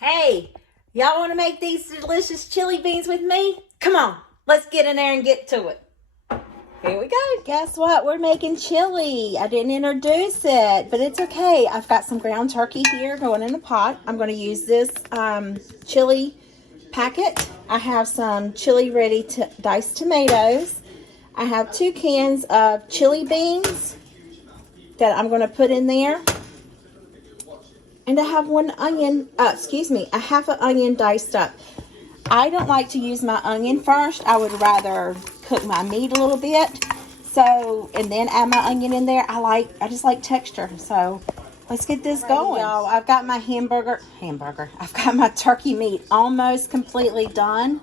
Hey, y'all want to make these delicious chili beans with me? Come on, let's get in there and get to it. Here we go. Guess what? We're making chili. I didn't introduce it, but it's okay. I've got some ground turkey here going in the pot. I'm going to use this chili packet. I have some chili ready to diced tomatoes. I have 2 cans of chili beans that I'm going to put in there. And I have a half an onion diced up. I don't like to use my onion first. I would rather cook my meat a little bit. So, and then add my onion in there. I just like texture. So, let's get this going. Y'all, I've got my I've got my turkey meat almost completely done.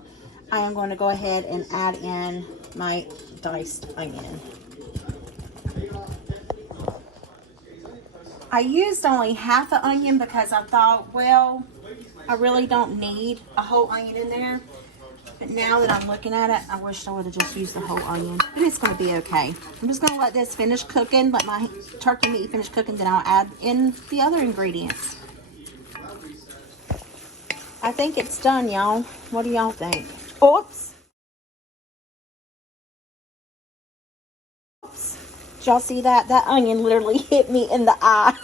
I am going to go ahead and add in my diced onion. I used only half an onion because I thought, well, I really don't need a whole onion in there. But now that I'm looking at it, I wish I would have just used the whole onion. But it's going to be okay. I'm just going to let this finish cooking, let my turkey meat finish cooking, then I'll add in the other ingredients. I think it's done, y'all. What do y'all think? Oops. Did y'all see that? That onion literally hit me in the eye.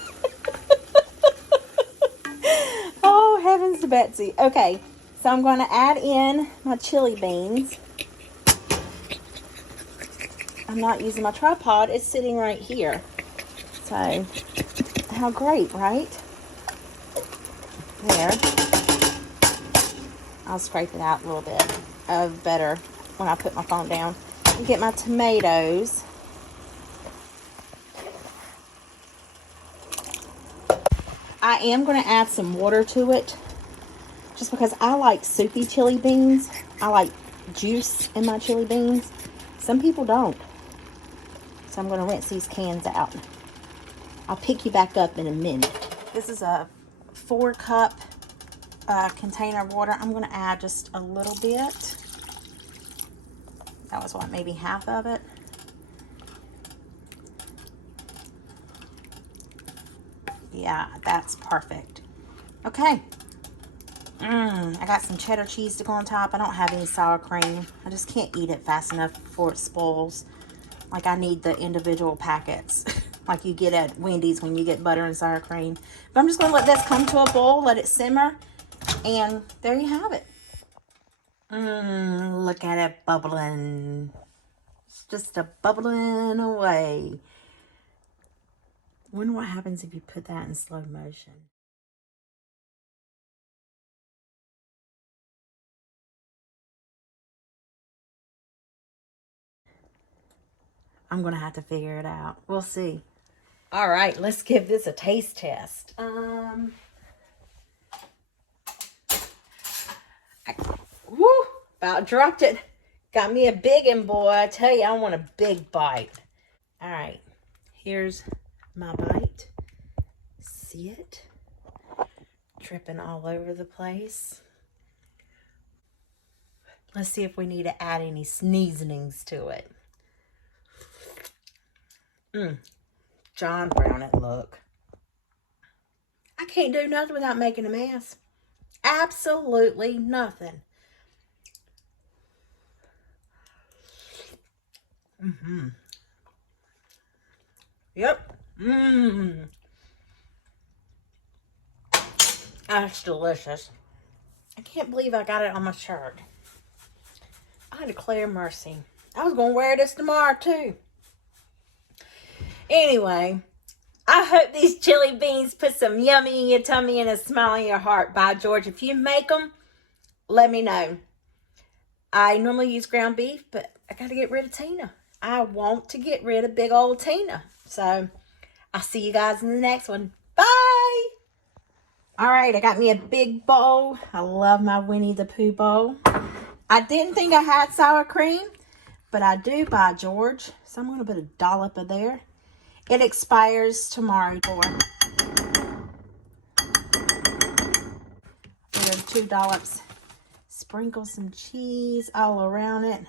Oh, heavens to Betsy. Okay, so I'm going to add in my chili beans. I'm not using my tripod. It's sitting right here. So, how great, right? There. I'll scrape it out a little bit better when I put my phone down. And get my tomatoes. I am going to add some water to it just because I like soupy chili beans. I like juice in my chili beans. Some people don't. So I'm going to rinse these cans out. I'll pick you back up in a minute. This is a 4-cup container of water. I'm going to add just a little bit. That was what, maybe half of it. Yeah, that's perfect. Okay. I got some cheddar cheese to go on top. I don't have any sour cream. I just can't eat it fast enough before it spoils. Like, I need the individual packets like you get at Wendy's when you get butter and sour cream. But I'm just going to let this come to a boil, let it simmer, and there you have it. Look at it bubbling. It's just a bubbling away. Wonder what happens if you put that in slow motion. I'm going to have to figure it out. We'll see. All right, let's give this a taste test. About dropped it. Got me a big one, boy. I tell you, I want a big bite. All right, here's my bite. See it? Dripping all over the place. Let's see if we need to add any seasonings to it. John Brown it look. I can't do nothing without making a mess. Absolutely nothing. Yep. That's delicious. I can't believe I got it on my shirt. I declare mercy. I was going to wear this tomorrow too. Anyway, I hope these chili beans put some yummy in your tummy and a smile in your heart. By George, if you make them, let me know. I normally use ground beef, but I got to get rid of Tina. I want to get rid of big old Tina. So, I'll see you guys in the next one. Bye! All right, I got me a big bowl. I love my Winnie the Pooh bowl. I didn't think I had sour cream, but I do, by George. So, I'm going to put a dollop of there. It expires tomorrow. There's 2 dollops. Sprinkle some cheese all around it.